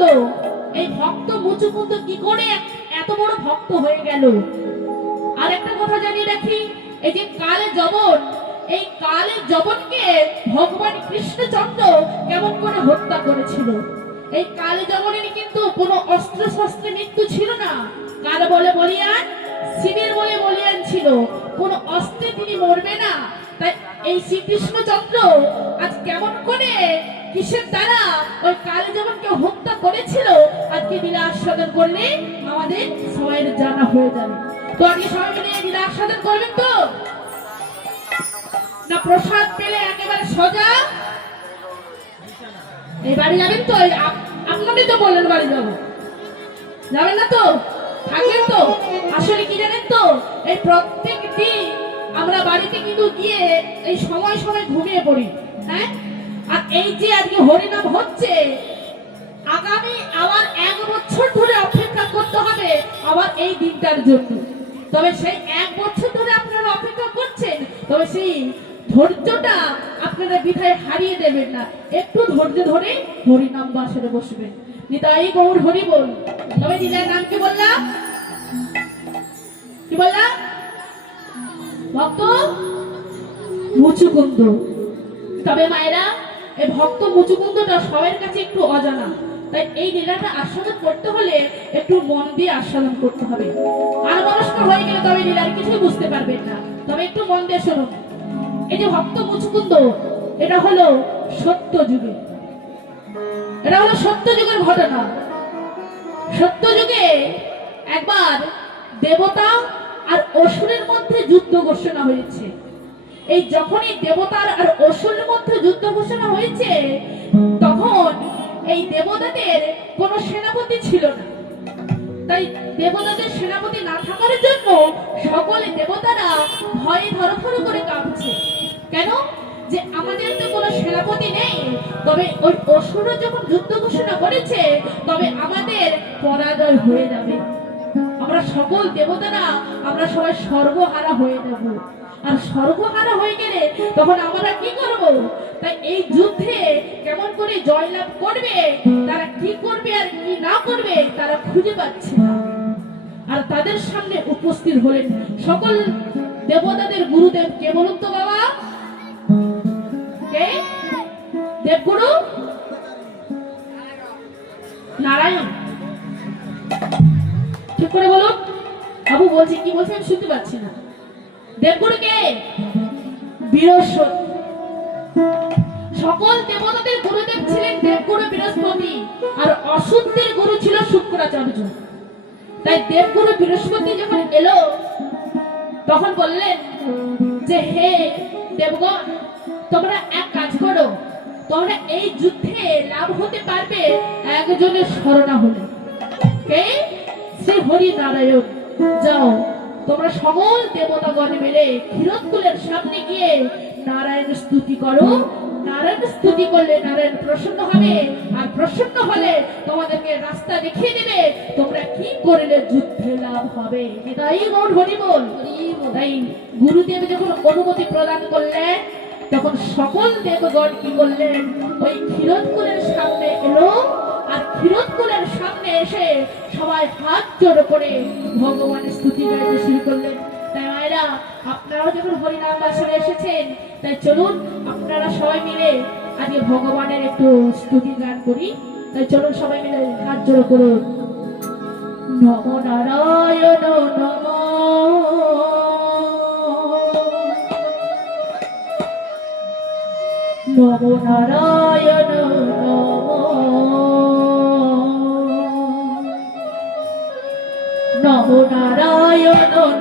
মুচুকুন্দ, এই ভক্ত মুচুকুন্দ কি করে এত বড় ভক্ত হয়ে গেল? আর একটা কথা জানিয়ে রাখি, এই যে কালে যবন, এই কালে যবনকে ভগবান কৃষ্ণচন্দ্র কেমন করে হত্যা করেছিল। এই কালে যবনের কিন্তু কোনো অস্ত্র শস্ত্রে মৃত্যু ছিল না। কাল বলে বলিয়ান, শিবের বলে বলিয়ান ছিল, কোনো অস্ত্রে তিনি মরবে না। তাই এই শ্রীকৃষ্ণচন্দ্র আজ কেমন করে কিসের দ্বারা ওই কালে যবনকে হত্যা করেছিল আজকে লীলা আস্বাদন করলে আমাদের সবাই জানা হয়ে যাবে। তো আজকে সবাই মিলে লীলা আস্বাদন করবেন তো? না প্রসাদ পেলে একেবারে সোজা এই বাড়ি যাবেন তো? আপনাদের তো বললেন বাড়ি যাবো, যাবেন না তো? থাকবেন তো? আসলে কি জানেন তো, এই প্রত্যেক দিন আমরা বাড়িতে কিন্তু গিয়ে এই সময় সময় ঘুমিয়ে পড়ি, হ্যাঁ। আর এই যে আজকে হরিনাম হচ্ছে, আগামী আবার 1 বছর ধরে অপেক্ষা করতে হবে আবার এই দিনটার জন্য। তবে সেই 1 বছর ধরে আপনারা অপেক্ষা করছেন, তবে সেই ধৈর্যটা আপনারা বিধায় হারিয়ে দেবেন না। একটু ধৈর্য ধরে হরিনাম বাসরে বসবেন। নিতাই গৌর হরি বল। তবে লীলার নাম কি বললাম? কি বললাম? ভক্ত মুচুকুন্দ। তবে মায়েরা, এই ভক্ত মুচুকুন্দটা সবার কাছে একটু অজানা। তাই এই লীলাটা আস্বাদন করতে হলে একটু মন দিয়ে আস্বাদন করতে হবে। আর মনস্ক হয়ে গেলে তবে লীলার কিছুই বুঝতে পারবেন না। তবে একটু মন দিয়ে শুনুন। এই যে ভক্ত মুচুকুন্দ, এটা হলো সত্য যুগে, এটা হলো সত্য যুগের ঘটনা। সত্য যুগে একবার দেবতা আর অসুরের মধ্যে যুদ্ধ ঘোষণা হয়েছে। এই যখনই দেবতার আর অসুরের মধ্যে যুদ্ধ ঘোষণা হয়েছে, তখন এই দেবতাদের কোনো সেনাপতি ছিল না। তাই দেবতাদের সেনাপতি না থাকার জন্য সকলে দেবতারা ভয়ে ধরফর করে কাঁপছে। কেন? যে আমাদের তো কোনো সেনাপতি নেই, তবে ওই অসুর যখন যুদ্ধ ঘোষণা করেছে তবে আমাদের পরাজয় হয়ে যাবে। আমরা সকল দেবতারা আমরা সবাই সর্বহারা হয়ে যাব। আর সর্বহারা হয়ে গেলে তখন আমরা কি করব? তাই এই যুদ্ধে কেমন করে জয়লাভ করবে, তারা কি করবে আর কি না করবে তারা খুঁজে পাচ্ছে না। আর তাদের সামনে উপস্থিত হলেন সকল দেবতাদের গুরুদেব। কে বলুন তো বাবা? কে? দেবগুরু নারায়ণ। ঠিক করে বলুন বাবু। বলছি কি বলছি আমি শুনতে পাচ্ছি না। দেবগুরু কে? বৃহস্পতি। সকল দেবতাদের গুরুদেব ছিলেন দেবগুরু বৃহস্পতি, আর অসুরদের গুরু ছিল শুক্রাচার্য। তাই দেবগুরু বৃহস্পতি যখন এলো তখন বললেন যে হে দেবগণ, তোমরা এক কাজ করো, তোমরা এই যুদ্ধে লাভ হতে পারবে একজনের শরণা হলে। কে? শ্রী হরি নারায়ণ। যাও তোমরা সকল দেবতাগণ মিলে ক্ষীরোদকুলের সামনে গিয়ে নারায়ণ স্তুতি করো। নারায়ণ স্তুতি করলে নারায়ণ প্রসন্ন হবে, আর প্রসন্ন হলে তোমাদেরকে রাস্তা দেখিয়ে দেবে তোমরা কি করলে যুদ্ধে লাভ হবে। এটাই গৌর হরি বল। তাই গুরুদেব যখন অনুমতি প্রদান করলেন তখন সকল দেবগণ কি করলেন? ওই ক্ষীরোদকুলের সামনে এলো। আর ক্ষীরোদকুলের সামনে এসে সবাই হাত জোড় করে ভগবানের স্তুতি গাইতে শুরু করলেন। তাই মায়েরা, আপনারাও যখন হরিনাম বাসনে এসেছেন, তাই চলুন আপনারা সবাই মিলে আজকে ভগবানের একটু স্তুতি গান করি। তাই চলুন সবাই মিলে হাত জোড় করুন। নম নারায়ণ নম, নম নারায়ণ নম, নম নারায়ণ নম।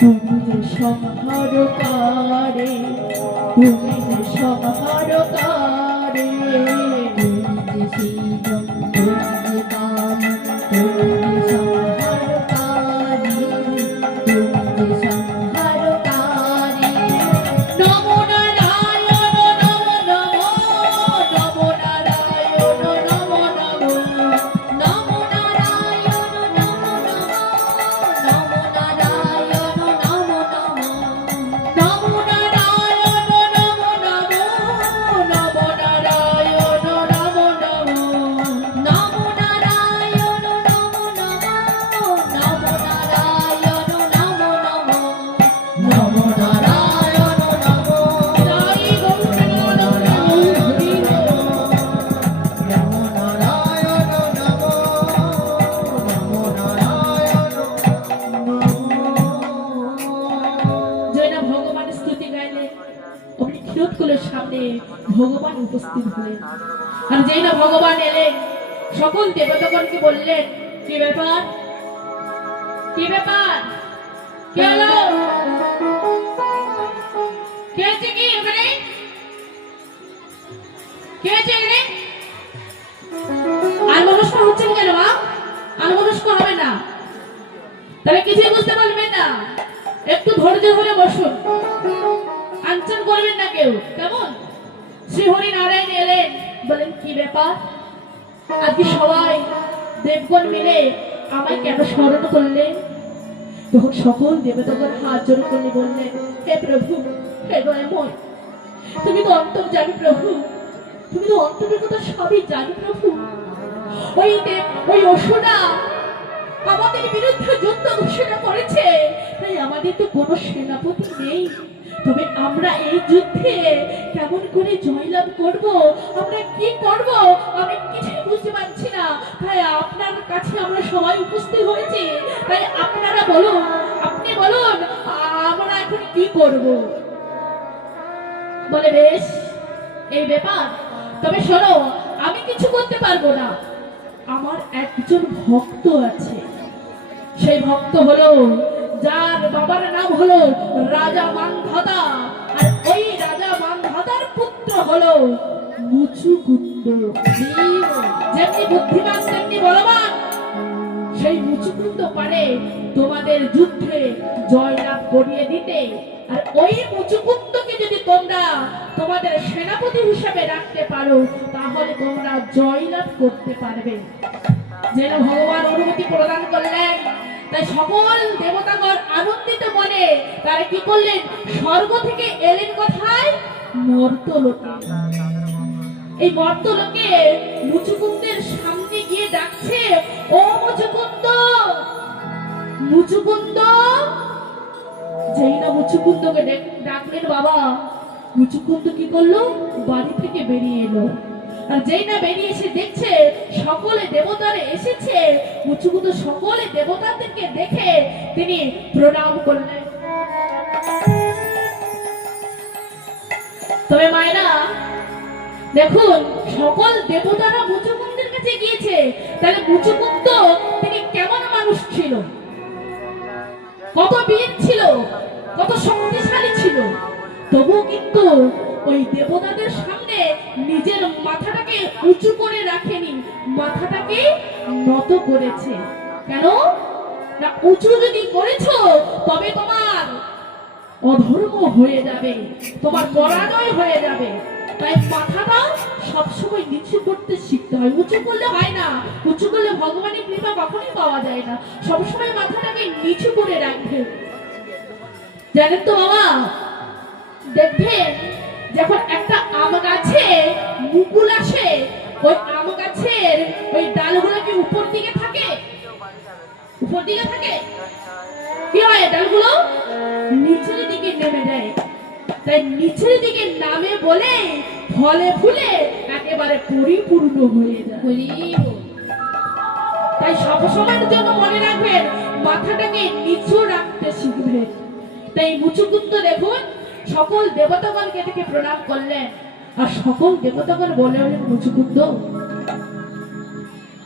তুমি যে সংহারকারে, তুমি যে সংহারকারে, তুমি যে শিবম, তুমি যে বামন, তুমি যে সংহারকারী, তুমি যে সংহারকারী। নমো নারায়ণ নমো নমো, নমো নারায়ণ নমো নমো, নমো নারায়ণ নমো নমো, নমো নারায়ণ নমো নমো। নমো নারায়ণ নমো নমো, নমো নারায়ণ নমো নমো, নমো নারায়ণ নমো নমো, নমো নারায়ণ নমো নমো। নমো নারায়ণ নমো, জয় গৌরাঙ্গ হরি নমো নারায়ণ নমো, নমো নারায়ণ জয় না ভগবান স্তুতি গাইলে অমনি ক্ষীরোদকুলের সামনে ভগবান উপস্থিত হলেন। আর যেই না ভগবান এলেন, সকল দেবতাগণকে বললেন, কি ব্যাপার, কি ব্যাপার, কে এলো, কে আছে, কি ওখানে, কে আছে এখানে? আনমনস্ক হচ্ছেন কেন মা? আনমনস্ক হবে না, তাহলে কিছুই বুঝতে পারবেন না। একটু ধৈর্য ধরে বসুন, আনচান করবেন না কেউ, কেমন? শ্রী হরি নারায়ণ এলেন, বলেন কি ব্যাপার, আজকে সবাই দেবগণ মিলে আমায় কেন স্মরণ করলেন? তখন সকল দেবতাগণ হাত জোড় করলে বললেন, হে প্রভু, হে দয়াময়, তুমি তো অন্তর্যামী প্রভু, তুমি তো অন্তরের কথা সবই জানো প্রভু। ওই অসুরা আমাদের বিরুদ্ধে যুদ্ধ ঘোষণা করেছে, তাই আমাদের তো কোনো সেনাপতি নেই। তবে আমরা এই যুদ্ধে কেমন করে জয়লাভ করব, আমরা কি করব, আমি কিছুই বুঝতে পারছি না। তাই আপনার কাছে আমরা সবাই উপস্থিত হয়েছি, তাই আপনারা বলুন, আপনি বলুন আমরা এখন কি করব। বলে বেশ, এই ব্যাপার, তবে শোনো, আমি কিছু করতে পারবো না, আমার একজন ভক্ত আছে। সেই ভক্ত হলো, যার বাবার নাম হলো রাজা মানধাতা, আর ওই রাজা মানধাতার পুত্র হলো মুচুকুন্দ। যেমনি বুদ্ধিমান তেমনি বলবান, সেই মুচুকুন্দ পারে তোমাদের যুদ্ধে জয়লাভ করিয়ে দিতে। আর ওই মুচুকুন্দকে যদি তোমরা তোমাদের সেনাপতি হিসেবে রাখতে পারো, তাহলে তোমরা জয়লাভ করতে পারবে। যেন ভগবান অনুমতি প্রদান করলেন, তাই সকল দেবতাগণ আনন্দিত মনে তারা কি করলেন, স্বর্গ থেকে এলেন কোথায়, মর্তলোকে। এই মর্তলোকে মুচুকুন্দের সামনে গিয়ে ডাকছে, ও মুচুকুন্দ, মুচুকুন্দ। যেই না মুচুকুন্দকে ডাকলেন বাবা, মুচুকুন্দ কি করলো, বাড়ি থেকে বেরিয়ে এলো। আর যেই না বেরিয়ে এসে দেখছে সকলে দেবতারা এসেছে, মুচুকুন্দ সকলে দেবতাদেরকে দেখে তিনি প্রণাম করলেন। তবে মায়েরা দেখুন, সকল দেবতারা মুচুকুন্দের কাছে গিয়েছে, তাহলে মুচুকুন্দ তিনি কেমন মানুষ ছিল, কত বীর ছিল, কত শক্তিশালী ছিল, তবুও কিন্তু ওই দেবতাদের সামনে নিজের মাথাটাকে উঁচু করে রাখেনি, মাথাটাকে নত করেছে। কেন না, উঁচু যদি করেছো তবে তোমার অধর্ম হয়ে যাবে, তোমার পরাজয় হয়ে যাবে। তাই মাথাটা সবসময় নিচু করতে শিখতে হয়, উঁচু করলে হয় না, উঁচু করলে ভগবানের কৃপা কখনোই পাওয়া যায় না। সবসময় মাথাটাকে নিচু করে রাখবে। জানেন তো বাবা, দেখবেন যখন একটা আম গাছে মুকুল আসে, ওই আম গাছের ওই ডালগুলো কি উপর দিকে থাকে, উপর দিকে থাকে, কি হয়, ডালগুলো নিচের দিকে নেমে যায়। তাই নিচের দিকে নামে বলে ফলে ফুলে একেবারে পরিপূর্ণ হয়ে যায়। তাই সব সময়ের জন্য মনে রাখবেন, মাথাটাকে নিচু রাখতে শিখবেন। তাই মুচুকুন্দ দেখুন সকল দেবতাগণকে থেকে প্রণাম করলেন, আর সকল দেবতাগণ বলে হলেন, মুচুকুন্দ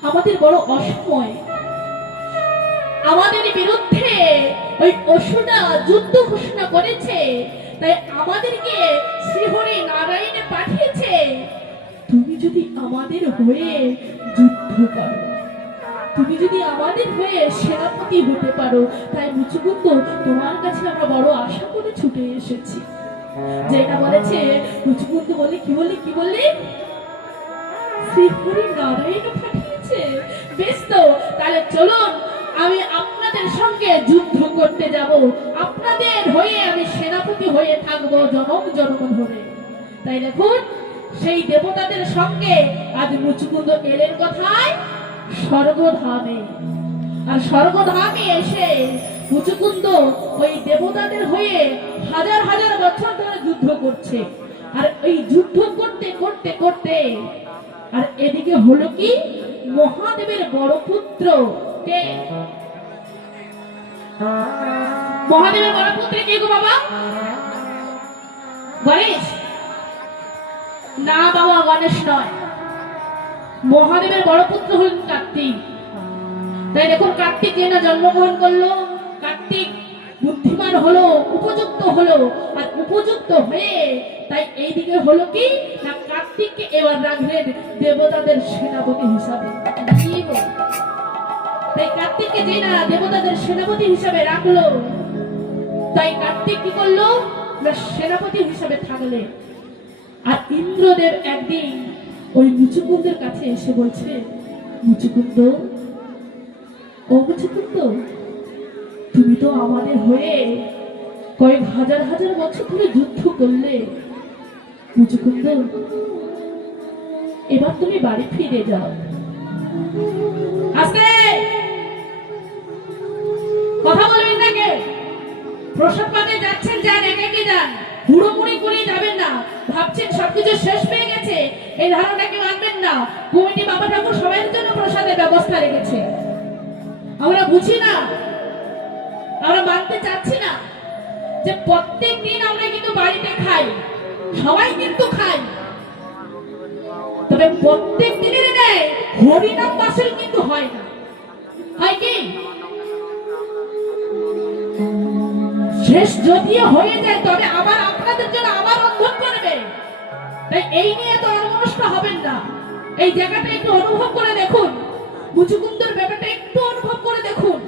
আমাদের বড় অসময়, আমাদের বিরুদ্ধে ওই অসুরটা যুদ্ধ ঘোষণা করেছে, তাই আমাদেরকে শ্রীহরি নারায়ণে পাঠিয়েছে তুমি যদি আমাদের হয়ে যুদ্ধ করো, তুমি যদি আমাদের হয়ে সেনাপতি হতে পারো, তাই মুচুকুন্দ তোমার কাছে আমরা বড় আশা করে ছুটে এসেছি। যেটা বলেছে মুচুকুন্দ বলে কি বললি শ্রীহরি নারায়ণ পাঠিয়েছে। বেশ তো, তাহলে চলুন আমি আপনাদের সঙ্গে যুদ্ধ করতে যাব, আপনাদের হয়ে আমি সেনাপতি হয়ে থাকবো জনম জনম ধরে। তাই দেখুন সেই দেবতাদের সঙ্গে আজ মুচুকুন্দ এলেন কোথায়? স্বর্গধামে। আর স্বর্গধামে এসে মুচুকুন্দ ওই দেবতাদের হয়ে হাজার হাজার বছর ধরে যুদ্ধ করছে। আর এই যুদ্ধ করতে করতে করতে আর এদিকে হলো কি মহাদেবের বড় পুত্র কে? মহাদেবের বড় পুত্র কে গো বাবা? গণেশ? না বাবা, গণেশ নয়। মহাদেবের বড় পুত্র হলেন কার্তিক। তাই দেখুন কার্তিক যে না জন্মগ্রহণ করলো, কার্তিক বুদ্ধিমান হলো, উপযুক্ত হলো। আর উপযুক্ত হয়ে তাই এইদিকে হলো কি না কার্তিককে এবার রাখলেন দেবতাদের সেনাপতি হিসাবে। তাই কার্তিককে যে না দেবতাদের সেনাপতি হিসাবে রাখলো, তাই কার্তিক কি করলো না সেনাপতি হিসাবে থাকলে। আর ইন্দ্রদেব একদিন ওই মুচুকুন্দের কাছে এসে বলছে, মুচুকুন্দ, ও মুচুকুন্দ, তুমি তো আমাদের হয়ে কয়েক হাজার হাজার বছর ধরে যুদ্ধ করলে। মুচুকুন্দ, এবার তুমি বাড়ি ফিরে যাও। আস্তে কথা বলবেন না কেউ। প্রসাদ পাতে যাচ্ছেন, যান, একে যান, হুড়োমুড়ি করে যাবেন না। ভাবছেন সবকিছু শেষ হয়ে গেছে, এই ধারণা কেউ আনবেন না। কমিটি বাবা ঠাকুর সবাই জন্য প্রসাদের ব্যবস্থা রেখেছে। আমরা বুঝি না, আমরা মানতে চাচ্ছি না যে প্রত্যেক দিন আমরা কিন্তু বাড়িতে খাই, সবাই কিন্তু খাই, তবে প্রত্যেক দিনের নেয় হরিনাম বাসল কিন্তু হয় না। হয় কি? শেষ যদিও হয়ে যায় তবে আবার আপনাদের জন্য আবার রন্ধন করবে। তাই এই নিয়ে তো অন্যমনস্ক হবেন না। এই জায়গাটা একটু অনুভব করে দেখুন, মুচুকুন্দর ব্যাপারটা একটু অনুভব করে দেখুন।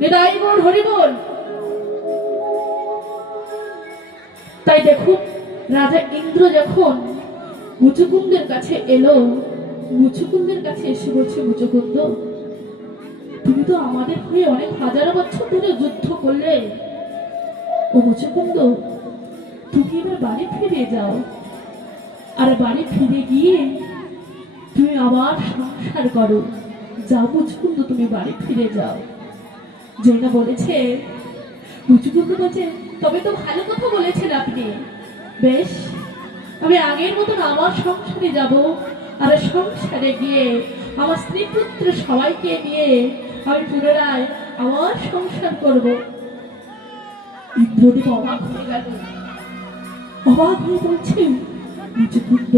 হৃদয় বল, হরি বল। তাই দেখুন রাজা ইন্দ্র যখন মুচুকুন্দের কাছে এলো, মুচুকুন্দের কাছে এসে বলছে, মুচুকুন্দ, তুমি তো আমাদের হয়ে অনেক হাজার বছর ধরে যুদ্ধ করলে। ও মুচুকুন্দ, তুমি এবার বাড়ি ফিরে যাও। আর বাড়ি ফিরে গিয়ে তুমি আবার সংসার করো। যাও মুচুকুন্দ, তুমি বাড়ি ফিরে যাও। যেটা বলেছে মুচুকুন্দ বলছে, তবে তো ভালো কথা বলেছেন আপনি। বেশ, আমি আগের মতন আমার সংসারে যাব। আর সংসারে গিয়ে আমার স্ত্রী পুত্র সবাইকে নিয়ে আমি পুনরায় আমার সংসার করব। ইন্দ্রদেব অবাক হয়ে গেল, অবাক হয়ে বলছে, মুচুকুন্দ,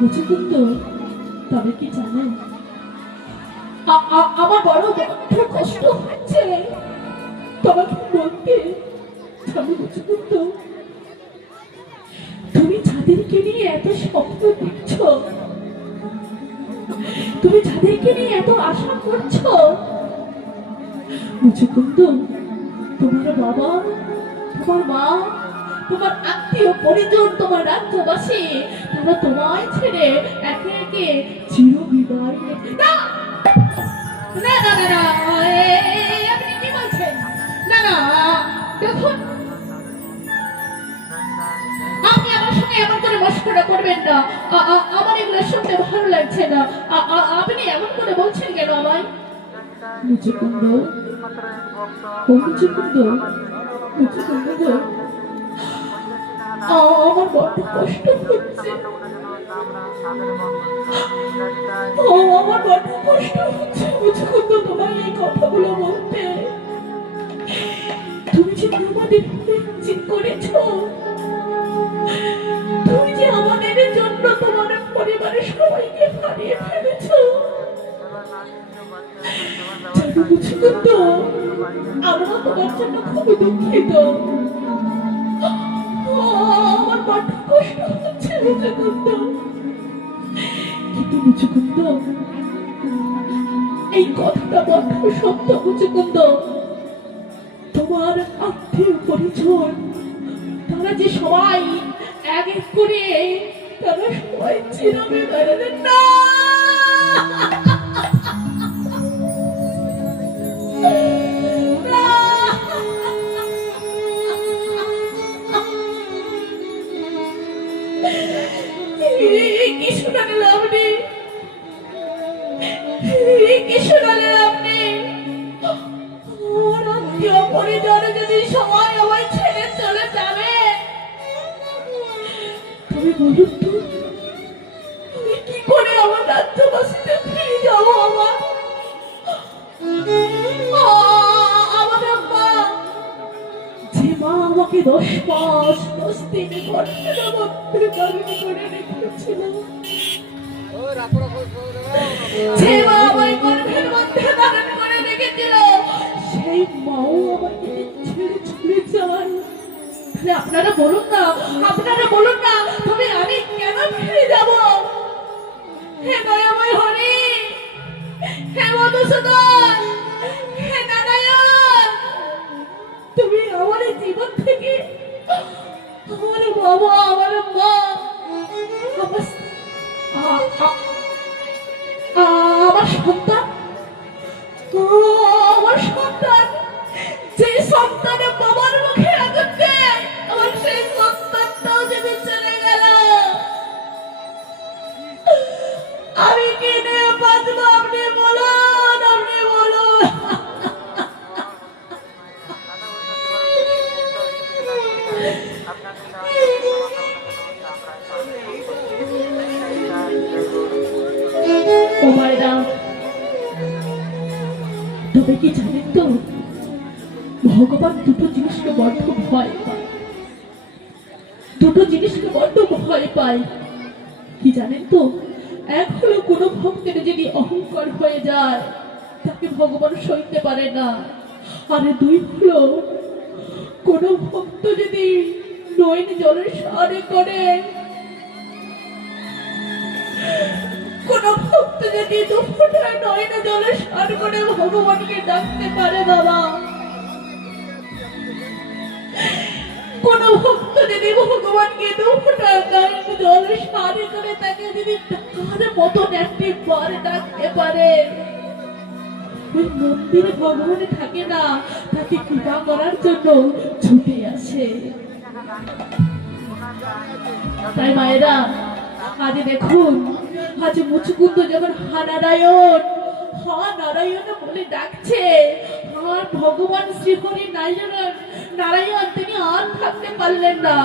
মুচুকুন্দ, তবে কি জানো আমার বড় কষ্ট হচ্ছে তোমাকে বলতে। জানো মুচুকুন্দ, তুমি যাদেরকে নিয়ে এত স্বপ্ন দেখছো, তুমি যাদেরকে নিয়ে এত আশা করছো, মুচুকুন্দ, তোমার বাবা, তোমার মা, তোমার আত্মীয় পরিজন, তোমার রাজ্যবাসী, তারা তোমায় ছেড়ে একে একে চির বিদায়। না না না না, আপনি কি বলছেন? না না, দেখুন আপনি আমার সঙ্গে এমন করে মস্করা করবেন না। আমার এগুলো শুনতে ভালো লাগছে না। আপনি এমন করে বলছেন কেন আমায়? মুচুকুন্দ, ও মুচুকুন্দ, মুচুকুন্দ গো, আমার বড্ড কষ্ট হচ্ছে। আমার বড্ড কষ্ট হচ্ছে মুচুকুন্দ তোমায় এই কথাগুলো বলতে। তুমি যে আমাদের চিৎ করেছো, তুমি যে আমাদের জন্য তোমার পরিবারের সবাইকে হারিয়ে ফেলেছো। মুচুকুন্দ, মুচুকুন্দ, আমার বড্ড কষ্ট হচ্ছে মুচুকুন্দ। কিন্তু মুচুকুন্দ, এই কথাটা বড্ড সত্য মুচুকুন্দ। তোমার আত্মীয় পরিজন তারা যে সবাই এক এক করে তারা সবাই চিরবিদায় না। কি শোনালেন আপনি? কি শোনালেন আপনি? আমার আত্মীয় পরিজন যদি সবাই আমায় ছেড়ে চলে যাবে, তুমি বলুন তো আমি কি করে আমার রাজ্যবাসীতে ফিরে যাবো? আমার মা, যে মা আমাকে 10 মাস 10 দিন গর্ভের মধ্যে ধারণ করে রেখেছিল, যে মা আমায় গর্ভের মধ্যে ধারণ করে রেখেছিল, সেই মাও আমাকে ছেড়ে চলে যায়। তাহলে আপনারা বলুন না, আপনারা বলুন না, তবে আমি কেন ফিরে যাব? হে দয়াময় হরি, হে মধুসূদন, হে নারায়ণ, তুমি আমার এই জীবন থেকে আমার বাবা, আমার মা, আমার সন্তান, আমার সন্তান, যে সন্তানের বাবার মুখে আগুন দেয়, আমার সেই সন্তানটাও যদি চলে গেল, আমি কি নিয়ে বাঁচবো? আপনি বলুন, আপনি বলুন। ও মায়েরা, তবে কি জানেন তো, ভগবান দুটো জিনিসকে বড্ড ভয় পায়, দুটো জিনিসকে বড্ড ভয় পায়। কি জানেন তো, এক হলো কোনো ভক্তের যদি অহংকার হয়ে যায় তাকে ভগবান সইতে পারে না, আর 2 হলো কোনো ভক্ত যদি নয়ন জলের সারে করে, কোন ভক্ত যদি 2 ফোঁটা নয়ন জলের সার করে ভগবানকে ডাকতে পারে বাবা, কোন ভক্ত যদি ভগবানকে 2 ফোঁটা নয়ন জলের সারে করে তাকে যদি ডাকার মতন একবার ডাকতে পারে, ওই মন্দিরে ভগবান থাকে না, তাকে কৃপা করার জন্য ছুটে আসে। তাই মায়েরা, আজ দেখুন, আজ মুচুকুন্দ যখন হা নারায়ণ বলে ডাকছে, আর ভগবান শ্রীহরি নারায়ণ তিনি আর থাকতে পারলেন না।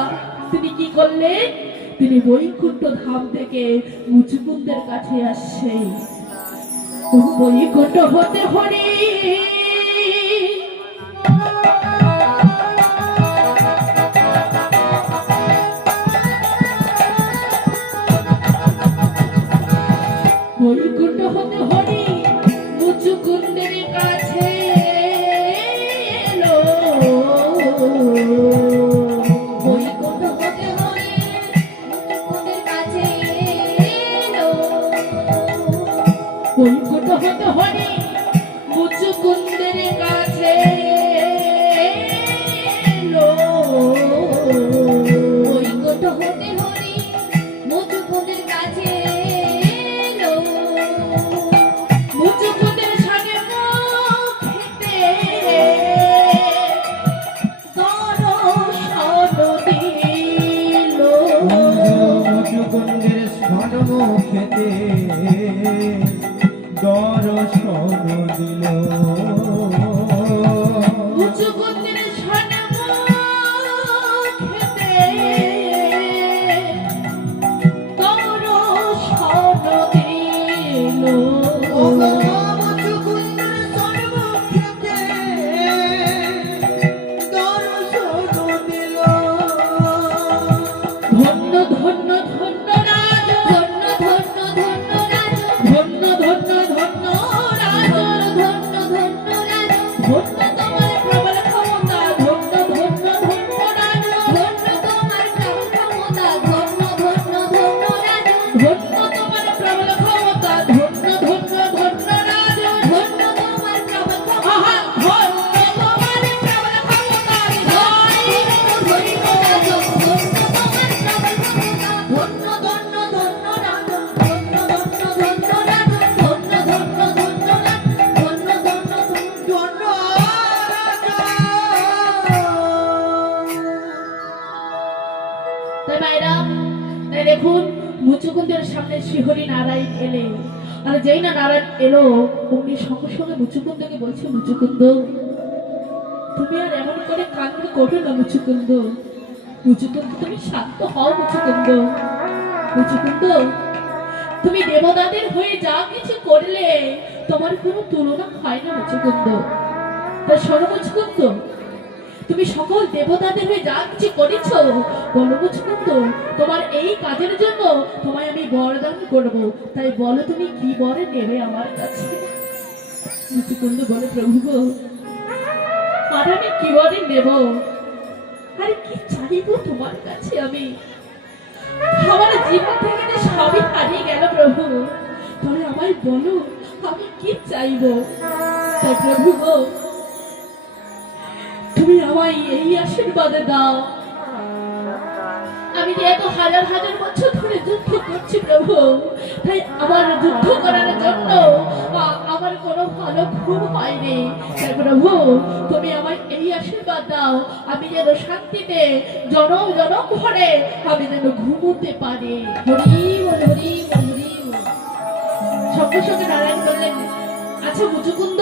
তিনি কি করলেন? তিনি বৈকুণ্ঠ ধাম থেকে মুচুকুন্দের কাছে আসছে। বৈকুণ্ঠ হতে হরি, বৈকুণ্ঠ হতে হরি মুচুকুন্দের কাছে এলো। বৈকুণ্ঠ হতে হরি মুচুকুন্দের কাছে এলো। বৈকুণ্ঠ হতে হরি মুচুকুন্দের কাছে এলো। বৈকুণ্ঠ হতে হরি মুচুকুন্দের কাছে এলো। মুচুকুন্দের সাথে মুখেতে দর্শন দিল। মুচুকুন্দের স্বর্ণমুখেতে দর্শন দিল। মুচুকুন্দের সাথে মুখেতে দর্শন দিল। মুচুকুন্দের স্বর্ণমুখেতে দর্শন দিল। ধন্য ধন্য ধন্য রাজ, ধন্য ধন্য ধন্য রাজ, ধন্য ধন্য ধন্য রাজ, ধন্য ধন্য রাজ, ধন্য তোমার প্রবল ক্ষমতা, তাই মায়েরা, তাই দেখুন মুচুকুন্দের সামনে শ্রীহরি নারায়ণ এলেন। আর যেই না নারায়ণ এলো, অমনি সঙ্গে সঙ্গে মুচুকুন্দকে বলছে, মুচুকুন্দ তুমি আর এমন করে কান্না করবে না মুচুকুন্দ। মুচুকুন্দ তুমি শান্ত হও মুচুকুন্দ। মুচুকুন্দ তুমি দেবতাদের হয়ে যা কিছু করলে তোমার কোনো তুলনা হয় না মুচুকুন্দ। তাই শোনো মুচুকুন্দ, তুমি সকল দেবতাদের হয়ে যা কিছু করেছ, বলো মুচুকুন্দ তোমার এই কাজের জন্য তোমায় আমি বরদান করব। তাই বলো তুমি কি বরে নেবে আমার কাছে। মুচুকুন্দ বলে, প্রভু গো, আর আমি কি বরে নেব, আর কি চাইবো তোমার কাছে আমি? আমার জীবন থেকে যে সবই হারিয়ে গেল প্রভু, তবে আমায় বলো আমি কি চাইবো। তাই প্রভু গো, তুমি আমায় এই আশীর্বাদ দাও। আমি যে এত হাজার হাজার বছর ধরে যুদ্ধ করছি প্রভু, তাই আমার যুদ্ধ করার জন্য আমার কোনো ভালো ঘুম হয়নি। তাই প্রভু তুমি আমায় এই আশীর্বাদ দাও, আমি যেন শান্তিতে জনম জনম ভরে আমি যেন ঘুমোতে পারি। হরি বল, হরি বল, হরি বল। সঙ্গে সঙ্গে নারায়ণ বললেন, আচ্ছা মুচুকুন্দ,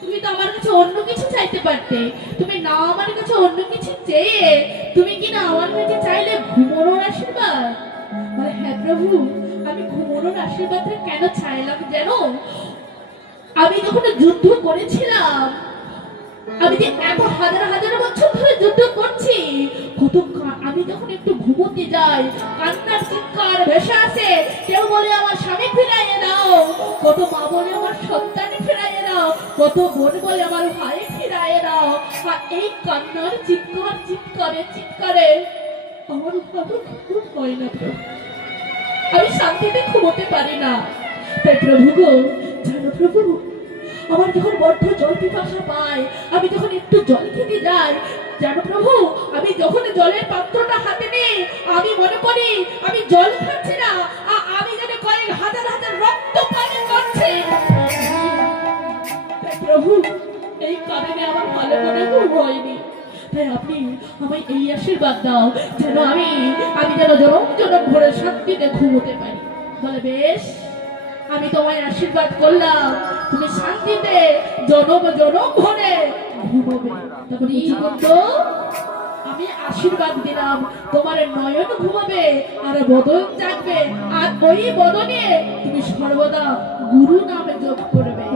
তুমি তো আমার কাছে অন্য কিছু চাইতে পারতে। তুমি না আমার কাছে অন্য কিছু চেয়ে তুমি কি না আমার কাছে চাইলে ঘুমোনোর আশীর্বাদ? বলে, হ্যাঁ প্রভু, আমি ঘুমোনোর আশীর্বাদটা কেন চাইলাম জানো? আমি যখন যুদ্ধ করেছিলাম, আমি যে এত হাজার হাজার বছর ধরে যুদ্ধ করছি, আমি যখন একটু ঘুমোতে যাই, কান্নার চিৎকার ভেসে আসে। কেউ বলে আমার স্বামী ফিরাইয়ে দাও, কত মা বলে আমার সন্তান ফিরাইয়ে দাও, কত বোন বলে আমার ভাই ফিরাইয়ে দাও। আর এই কান্নার চিৎকার চিৎকারে চিৎকারে আমার ভালো ঘুম হয় না প্রভু, আমি শান্তিতে ঘুমোতে পারি না। তাই প্রভু গো, জানো প্রভু, আমার যখন বড্ড জল পিপাসা পায়, আমি যখন একটু জল খেতে যাই, জানো প্রভু, আমি যখন জলের পাত্রটা হাতে নিই, আমি মনে করি আমি জল খাচ্ছি না, আমি যেন কয়েক হাজার হাজার রক্ত পানি করছি। তাই প্রভু এই কারণে আমার ভালো করে ঘুম হয়নি। তাই আপনি আমায় এই আশীর্বাদ দাও যেন আমি যেন জনম জনম ভরে শান্তিতে ঘুমোতে পারি। বলে, বেশ, আমি তোমায় আশীর্বাদ করলাম, তুমি শান্তিতে জনম জনম ভরে ঘুমোবে। তখন আমি আশীর্বাদ দিলাম, তোমার নয়ন ঘুমাবে আর বদন জাগবে, আর ওই বদনে তুমি সর্বদা গুরু নামে জপ করবে।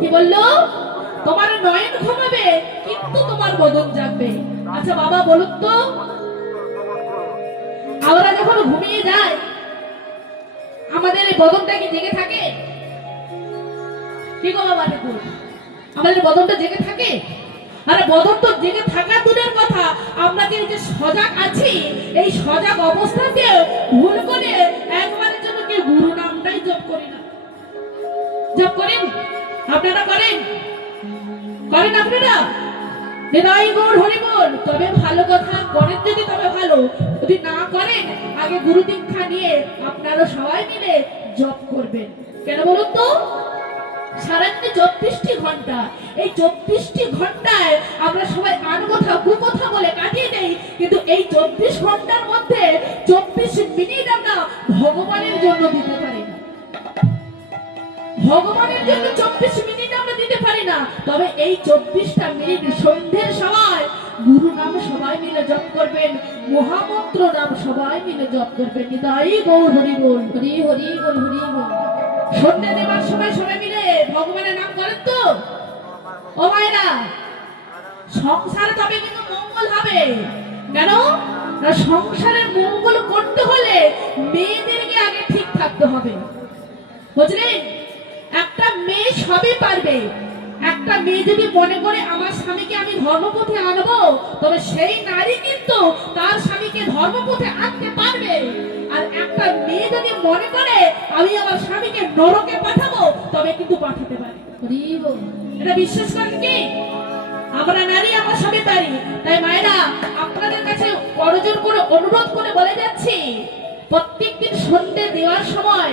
কি বললো? তোমার নয়ন ঘুমাবে কিন্তু তোমার বদন জাগবে। আচ্ছা বাবা বলুন তো, আমরা যখন ঘুমিয়ে যাই আমাদের এই বদনটা কি জেগে থাকে? ঠিক বাবা, ঠাকুর, আমাদের বদনটা জেগে থাকে? আরে বদন তো জেগে থাকা দূরের কথা, আমরা যে সজাগ আছি, এই সজাগ অবস্থাতে ভুল করে একবারের জন্য কি গুরু নামটাই জপ করি না? জপ করেন? আপনারা করেন? করেন আপনারা? হৃদয় গৌর হরি বল। তবে ভালো কথা, করেন যদি তবে ভালো, যদি না করেন আগে গুরু দীক্ষা নিয়ে আপনারা সবাই মিলে জপ করবেন। কেন বলুন তো? সারাদিনে 24টি ঘন্টা, এই 24টি ঘন্টায় আমরা সবাই আন কথা কু কথা বলে কাটিয়ে দেই, কিন্তু এই 24 ঘন্টার মধ্যে 24 মিনিট আমরা ভগবানের জন্য দিতে পারি না। ভগবানের জন্য 24 মিনিট আমরা দিতে পারি না। তবে এই 24টা মিনিট সন্ধ্যের সময় গুরু নাম সবাই মিলে জপ করবেন, মহামন্ত্র নাম সবাই মিলে জপ করবেন। হৃদয় গৌর হরি বল, হরি হরি বল, হরি বল। সন্ধ্যে দেবার সময় সবাই মিলে ভগবানের নাম করেন তো? ও মায়েরা, সংসারে তবে কিন্তু মঙ্গল হবে। কেন না? সংসারের মঙ্গল করতে হলে মেয়েদেরকে আগে ঠিক থাকতে হবে, বুঝলেন? একটা মেয়ে সবই পারবে। একটা মেয়ে যদি মনে করে আমার স্বামীকে আমি ধর্মপথে আনবো, তবে সেই নারী কিন্তু তার স্বামীকে ধর্মপথে আনতে পারবে। আর একটা মেয়ে যদি মনে করে আমি আমার স্বামীকে নরকে পাঠাবো, তবে কিন্তু পাঠাতে পারে। এটা বিশ্বাস করেন কি? আমরা নারী, আমরা সবই পারি। তাই মায়েরা, আপনাদের কাছে করজোর করে অনুরোধ করে বলে যাচ্ছি, প্রত্যেকদিন সন্ধ্যে দেওয়ার সময়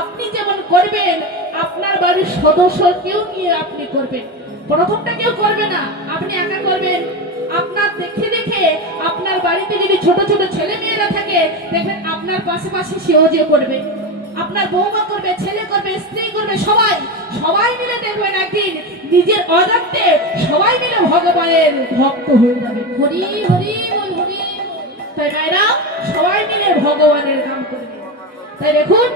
আপনি যেমন করবেন, আপনার বাড়ির সদস্যকেও নিয়ে আপনি করবেন। প্রথমটা কেউ করবে না, আপনি একা করবেন। আপনার দেখে দেখে বাড়িতে যদি ছোট ছোট ছেলে মেয়েরা থাকে দেখবেন আপনার পাশে পাশে সেও যে করবে, আপনার বৌমা করবে, ছেলে করবে, স্ত্রী করবে, সবাই সবাই মিলে দেখবেন একদিন নিজের অজান্তে সবাই মিলে ভগবানের ভক্ত হয়ে যাবে। হরি হরি বল হরি বল। তাই মায়েরা সবাই মিলে ভগবানের নাম করবে। তাই দেখুন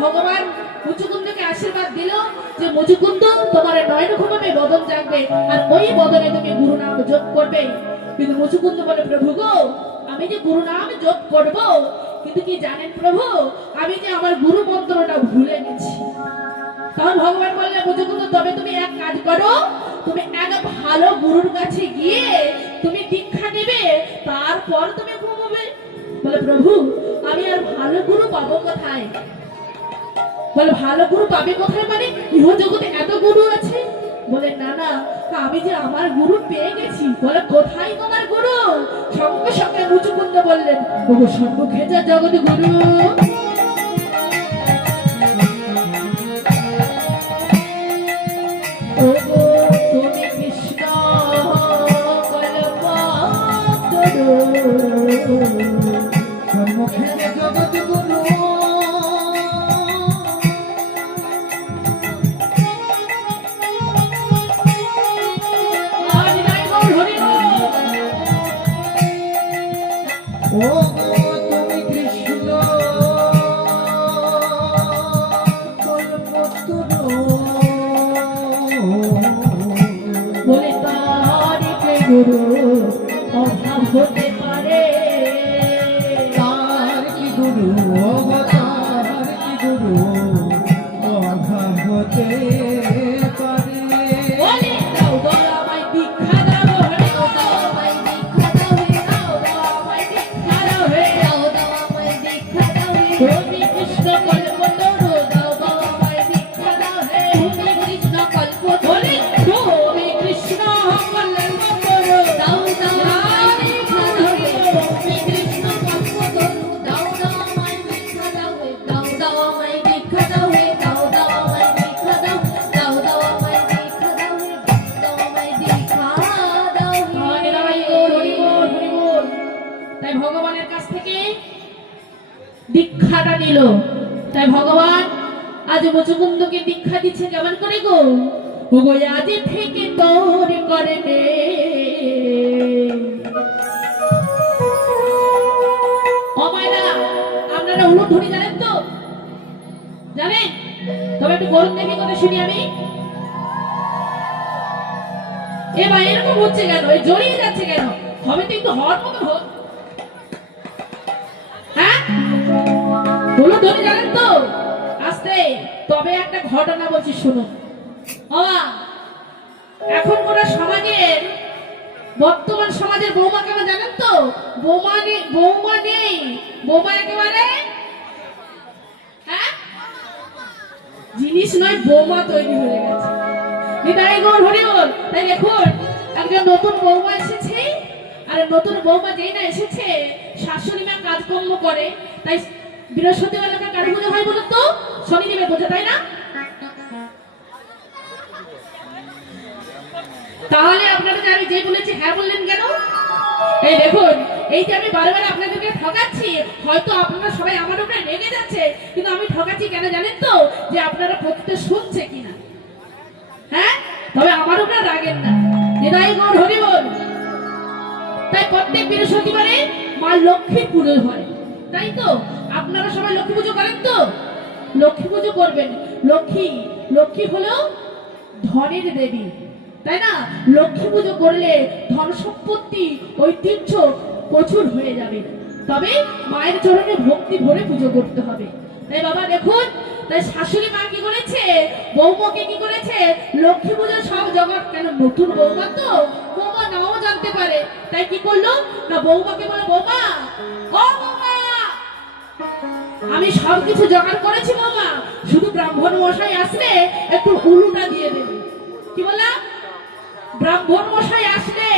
ভগবান মুচুকুন্দকে আশীর্বাদ দিল যে মুচুকুন্দ তোমার নয়ন ঘুমাবে, বদন জাগবে, আর ওই বদনে তুমি গুরু নাম জপ করবে। কিন্তু মুচুকুন্দ বলে, প্রভু গো আমি যে গুরু নাম জপ করব, কিন্তু কি জানেন প্রভু, আমি যে আমার গুরু মন্ত্রটা ভুলে গেছি। তখন ভগবান বললে, মুচুকুন্দ তবে তুমি এক কাজ করো, তুমি এক ভালো গুরুর কাছে গিয়ে তুমি দীক্ষা নেবে, তারপর তুমি ঘুমাবে। বলে, প্রভু আমি আর ভালো গুরু পাবো কোথায়? বলে, ভালো গুরু পাবে কোথায় মানে ইহ জগতে এত গুরু আছে। বলে, না না আমি যে আমার গুরু পেয়ে গেছি। বলে, কোথায় তোমার গুরু? সঙ্গে সঙ্গে মুচুকুন্দ বললেন, ওগো সম্মুখে যা জগৎ গুরু। ওগো তুমি কৃষ্ণ কল্পতরু। সম্মুখে জগৎ গুরু আজ নাই গৌর হরি বল। ও গো তুমি কৃষ্ণ কল্পতরু। বলে তারিকে গুরু অভাব হতে পারে। তার কি গুরু অবতার কি গুরু অভাব হতে পারে। বলে, দাও দাও আমায় দীক্ষা দাও হরি দাও দাও আমায় দীক্ষা দাও হে, দাও দাও আমায় দীক্ষা দাও হে, দাও দাও আমায় দীক্ষা দাও হে। তুমি কৃষ্ণ কল্পতরু, দাও দাও আমায় দীক্ষা দাও হে। তুমি কৃষ্ণ কল্পতরু, বলে, তুমি কৃষ্ণ কল্পতরু, দাও দাও আমায় দীক্ষা দাও হে। তুমি কৃষ্ণ কল্পতরু, দাও দাও আমায় দীক্ষা দাও হে, দাও দাও আমায় দীক্ষা দাও হে, দাও দাও আমায় দীক্ষা দাও, দাও দাও আমায় দীক্ষা দাও হে, দাও দাও আমায় দীক্ষা দাও আগে দাঁড়াই হে। গৌর হরি বল, হরি বল। তাই ভগবানের কাছ থেকে দীক্ষাটা নিল। তাই ভগবান আজ মুচুকুন্দকে দীক্ষা দিচ্ছে কেমন করে গো? ওগো আজ থেকে তোর করে নে। ও মায়েরা, আপনারা উলুধ্বনি জানেন তো? জানেন? তবে একটু করুন দেখি কথা শুনি আমি। এ ভাই এরকম হচ্ছে কেন? এই জড়িয়ে যাচ্ছে কেন? হবে তো একটু হওয়ার মতো হোক। হ্যাঁ, উলুধ্বনি জানেন তো? আস্তে। তবে একটা ঘটনা বলছি শুনুন। বাবা, এখনকার সমাজের বর্তমান সমাজের বৌমা কেমন জানেন তো? বৌমা নেই, বৌমা নেই, বৌমা একেবারে হ্যাঁ জিনিস নয়, বৌমা তৈরি হয়ে গেছে। নিতাই গৌর হরি বল। তাই দেখুন একজন নতুন বৌমা এসেছে, আর নতুন বৌমা যেই না এসেছে শাশুড়ি মা কাজকর্ম করে। তাই বৃহস্পতিবার কালী পুজো হয় বলুন তো? শনিদেবের পুজো, তাই না? তাহলে আপনারা যে আমি যে বলেছি হ্যাঁ বললেন কেন? এই দেখুন, এই যে আমি বারবার আপনাদেরকে ঠকাচ্ছি, হয়তো আপনারা সবাই আমার উপরে রেগে যাচ্ছে, কিন্তু আমি ঠকাচ্ছি কেন জানেন তো? যে আপনারা প্রকৃত শুনছে কিনা। হ্যাঁ, তবে আমার উপরে রাগেন না। নিতাই গৌর হরি বল। তাই প্রত্যেক বৃহস্পতিবারে মা লক্ষ্মীর পুজো হয়, তাই তো? আপনারা সবাই লক্ষ্মী পুজো করেন তো? লক্ষ্মী পুজো করবেন। লক্ষ্মী, লক্ষ্মী হলো ধনের দেবী, তাই না? লক্ষ্মী পুজো করলে ধন সম্পত্তি ঐতিহ্য প্রচুর হয়ে যাবে। তবে মায়ের চরণে ভক্তি ভরে পুজো করতে হবে। তাই বাবা দেখুন, তাই শাশুড়ি মা কি করেছে, বৌমাকে কি করেছে, লক্ষ্মী পুজোর সব জগৎ, কেন নতুন বৌমা তো, বৌমা নাও জানতে পারে। তাই কি করলো না, বৌমাকে বলে, বৌমা ও বৌমা, আমি সবকিছু জোগাড় করেছি বৌমা, শুধু ব্রাহ্মণ মশাই আসলে একটু উলুটা দিয়ে দেবে। কি বললাম? ব্রাহ্মণ মশাই আসলে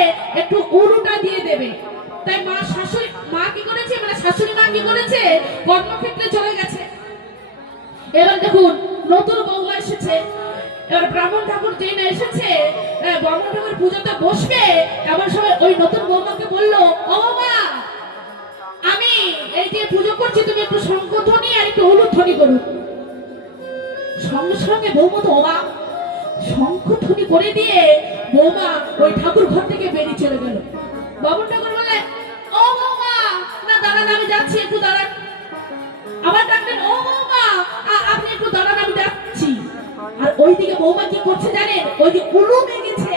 একটু উলুটা দিয়ে দেবে। তাই মা শাশুড়ি মা কি করেছে, মানে শাশুড়ি মা কি করেছে, কর্মক্ষেত্রে চলে গেছে। এবার দেখুন নতুন বৌমা এসেছে, এবার ব্রাহ্মণ ঠাকুর যেই না এসেছে, ব্রাহ্মণ ঠাকুর পুজোতে বসবে, এমন সময় ওই নতুন বৌমাকে বললো, ও বৌমা নিয়ে পুজো করছি, তুমি একটু শঙ্খধ্বনি আর একটু হলুধ্বনি করো। সঙ্গে সঙ্গে বৌমা তো অবাক, শঙ্খধ্বনি করে দিয়ে বৌমা ওই ঠাকুর ঘর থেকে বেরিয়ে চলে গেল। বাবুর ঠাকুর বলে, ও বৌমা, না দাঁড়ান, আমি যাচ্ছি, একটু দাঁড়ান। আবার ডাকলেন, ও বৌমা, আপনি একটু দাঁড়ান, আমি যাচ্ছি। আর ওইদিকে বৌমা কি করছে জানেন? ওই যে উলু বেগেছে,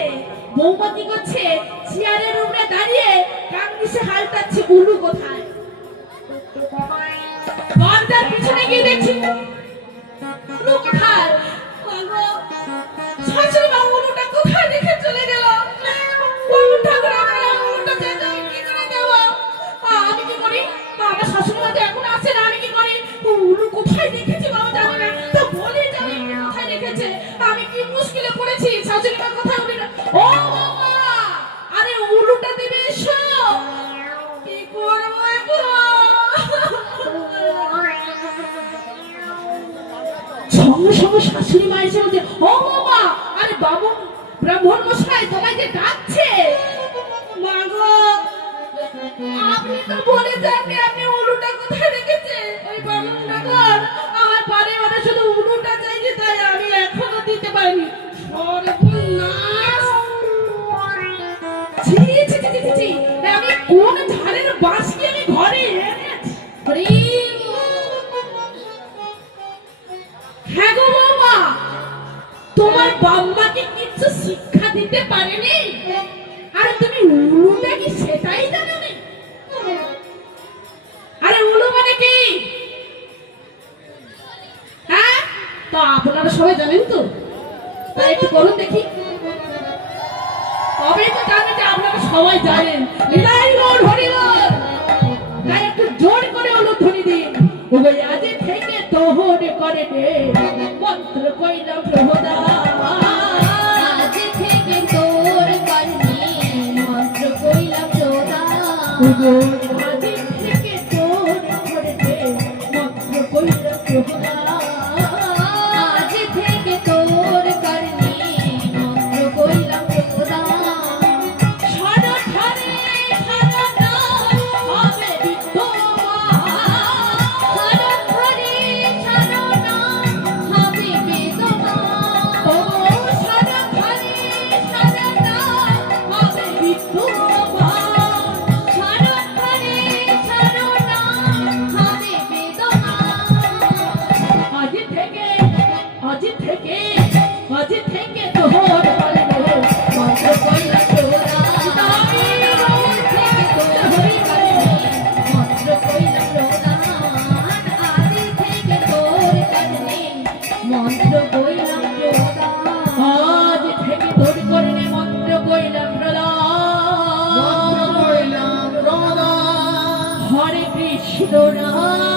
বৌমা কি করছে? চেয়ারের উপরে দাঁড়িয়ে কান দিছে হালটাচ্ছে, উলু কোথায়? দরজার পিছনে গিয়ে দেখছি উলু কোথায়। শাশুড়ি মা উলুটা কোথায় রেখে চলে গেল? বাবুর ঠাকুর, আমার উলুটা চাইতে আমি কি করে দেব? আমি কি করি? আমার শাশুড়ি মা তো এখন আসছে না, আমি কি করি? উলু কোথায় রেখেছে বাবা জানি না, তো বলে যাবে কোথায় রেখেছে। আমি কি মুশকিলে পড়েছি, শাশুড়ি মা কোথায় উঠে না। ও বাবা, আরে উলুটা দেবে এসো। কি করবো এখন? সঙ্গে সঙ্গে শাশুড়ি মা এসে বলছে, ও বাবা, আরে বাবু ব্রাহ্মণ মশাই তোমায় যে ডাকছে। মা গো, আপনি তো বলে যাননি আপনি উলুটা কোথায় রেখেছে। ওই ব্রাহ্মণ ঠাকুর আমার পারে মানে শুধু উলুটা চাইছে, তাই আমি এখনো দিতে পারিনি। সর্বনাশ! ছি ছি ছি ছি ছি, আমি কোন ঝাড়ের বাঁশ কি আমি ঘরে এনেছি? হ্যাঁ গো বৌমা, তোমার বাম্মাকে কিছু শিক্ষা দিতে পারেনি? আরে তুমি উলুটা কি সেটাই জানো না? আরে উলু মানে কি? হ্যাঁ, তো আপনারা সবাই জানেন তো? তাই একটু বলুন দেখি। তবেই তো জানেন যে আপনারা সবাই জানেন। হৃদয় গৌর হরি বল। তাই একটু জোর করে উলুধ্বনি দিন। ওই আজ থেকে তোহর করে দে মন্ত্র কইলাম প্রভুদা। আজ থেকে তোর করনি মন্ত্র কইলাম প্রদা। আজ থেকে তোর করে দে মন্ত্র কইলাম প্রভুদা। আজ থেকে তোর করনি মন্ত্র কইলাম প্রদা। সারাধারে সারাটা হবে বিদ্যমান। সারাধারে সারাটা হবে বেদনা। ও সারাধারে সারাটা হবে বিদ্যমান। সারাধারে সারাটা হবে বেদনা। আজ থেকে আজ থেকে আজ থেকে তোর বলে মন্ত্র কইলাম প্রদা। আজ থেকে তোর করনি মন্ত্র কইলাম প্রদা। আজ থেকে তোর করনি মন্ত্র কইলাম প্রদা। আজ থেকে তোর করণে মন্ত্র কইলাম প্রদান। মন্ত্র কইলাম প্রদান। হরে কৃষ্ণ নাম